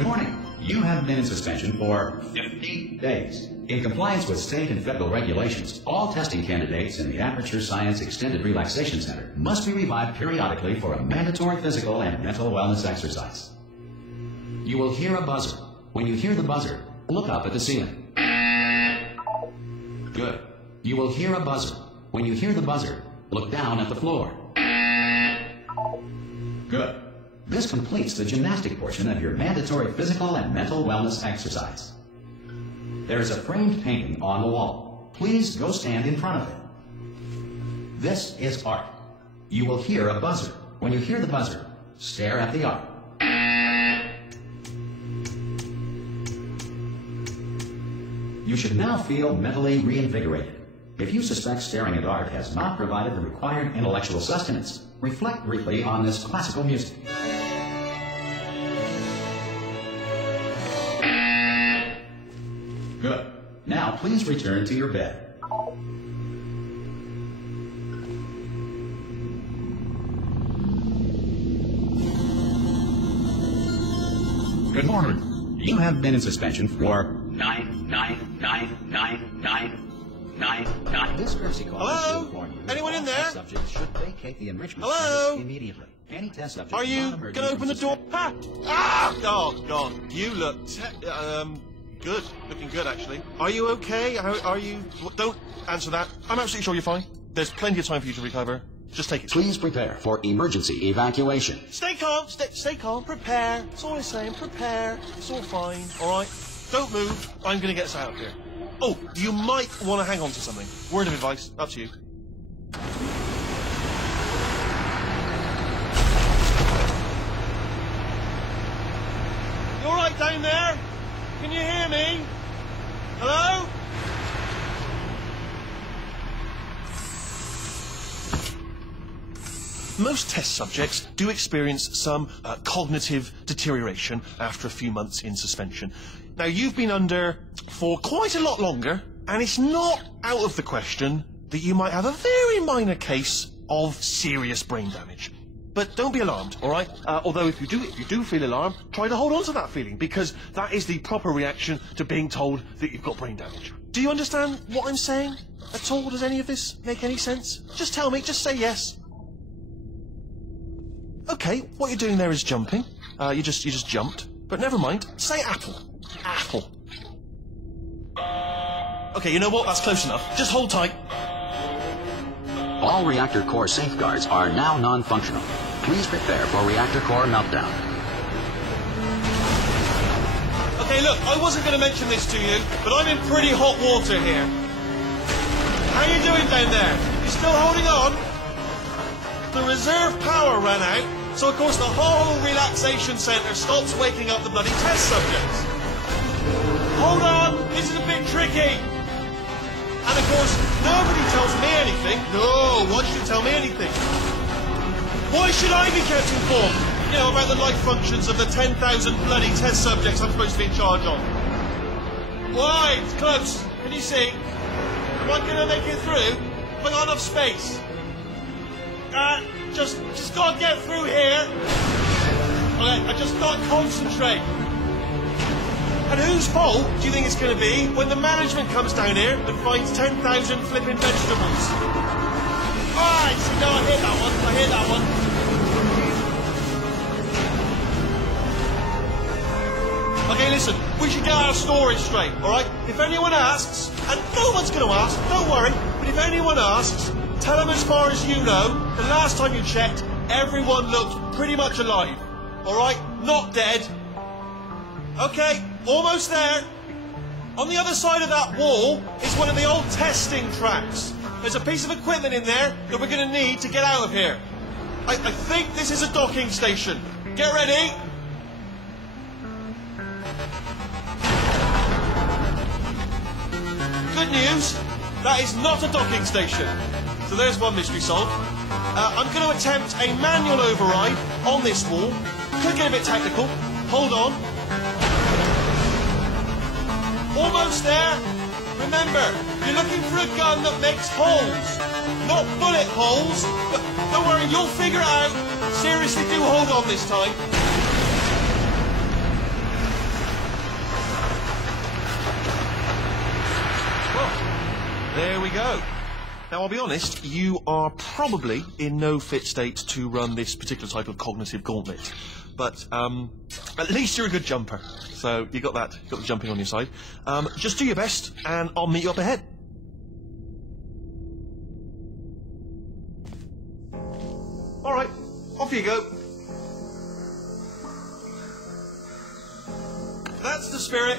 Good morning. You have been in suspension for 50 days. In compliance with state and federal regulations, all testing candidates in the Aperture Science Extended Relaxation Center must be revived periodically for a mandatory physical and mental wellness exercise. You will hear a buzzer. When you hear the buzzer, look up at the ceiling. Good. You will hear a buzzer. When you hear the buzzer, look down at the floor. Good. This completes the gymnastic portion of your mandatory physical and mental wellness exercise. There is a framed painting on the wall. Please go stand in front of it. This is art. You will hear a buzzer. When you hear the buzzer, stare at the art. You should now feel mentally reinvigorated. If you suspect staring at art has not provided the required intellectual sustenance, reflect briefly on this classical music. Good. Now please return to your bed. Good morning. You have been in suspension for 9999999. This courtesy call is to inform you. Anyone in there? Subjects should vacate the enrichment Hello? center immediately. Any test subject. Are you gonna open the door? Ha! Ah! Oh God! You look good. Looking good, actually. Are you okay? Are you? Don't answer that. I'm absolutely sure you're fine. There's plenty of time for you to recover. Just take it. Please prepare for emergency evacuation. Stay calm. Stay calm. Prepare. That's all I'm saying. Prepare. It's all fine. All right. Don't move. I'm gonna get us out of here. Oh, you might want to hang on to something. Word of advice. Up to you. You all right down there? Can you hear me? Hello? Most test subjects do experience some cognitive deterioration after a few months in suspension. Now, you've been under for quite a lot longer, and it's not out of the question that you might have a very minor case of serious brain damage. But don't be alarmed, all right? Although if you do feel alarmed, try to hold on to that feeling, because that is the proper reaction to being told that you've got brain damage. Do you understand what I'm saying at all? Does any of this make any sense? Just tell me, just say yes. Okay, what you're doing there is jumping. You just jumped. But never mind. Say apple. Apple. Okay, you know what? That's close enough. Just hold tight. All reactor core safeguards are now non-functional. Please prepare for reactor core meltdown. Okay, look, I wasn't going to mention this to you, but I'm in pretty hot water here. How you doing down there? You still holding on? The reserve power ran out, so of course the whole relaxation centre stops waking up the bloody test subjects. Hold on, this is a bit tricky. And of course, nobody tells me anything. No, why should you tell me anything? Why should I be kept informed? You know, about the life functions of the 10,000 bloody test subjects I'm supposed to be in charge of. Why? It's close. Can you see? Am I going to make it through? Have I got enough space? Just gotta get through here. Okay, I just gotta concentrate. And whose fault do you think it's going to be when the management comes down here and finds 10,000 flipping vegetables? Alright, so no, I hear that one. Okay, listen, we should get our story straight, alright? If anyone asks, and no one's going to ask, don't worry, but if anyone asks, tell them as far as you know, the last time you checked, everyone looked pretty much alive. Alright? Not dead. Okay, almost there. On the other side of that wall is one of the old testing tracks. There's a piece of equipment in there that we're going to need to get out of here. I think this is a docking station. Get ready. Good news, that is not a docking station. So there's one mystery solved. I'm going to attempt a manual override on this wall. Could get a bit technical. Hold on. Almost there. Remember, you're looking for a gun that makes holes. Not bullet holes, but don't worry, you'll figure it out. Seriously, do hold on this time. There we go. Now, I'll be honest, you are probably in no fit state to run this particular type of cognitive gauntlet. But at least you're a good jumper. So you got that, got the jumping on your side. Just do your best, and I'll meet you up ahead. All right, off you go. That's the spirit.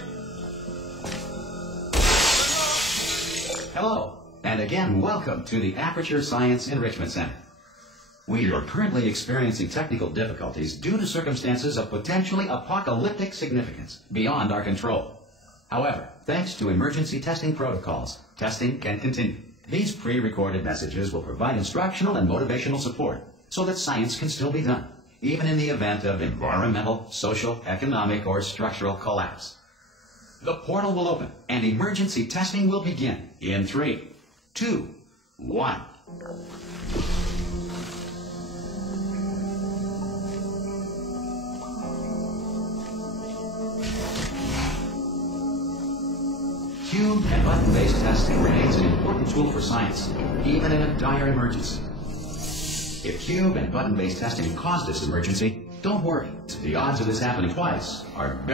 Hello, and again, welcome to the Aperture Science Enrichment Center. We are currently experiencing technical difficulties due to circumstances of potentially apocalyptic significance beyond our control. However, thanks to emergency testing protocols, testing can continue. These pre-recorded messages will provide instructional and motivational support so that science can still be done, even in the event of environmental, social, economic, or structural collapse. The portal will open, and emergency testing will begin in 3, 2, 1. Cube and button-based testing remains an important tool for science, even in a dire emergency. If cube and button-based testing caused this emergency, don't worry. The odds of this happening twice are very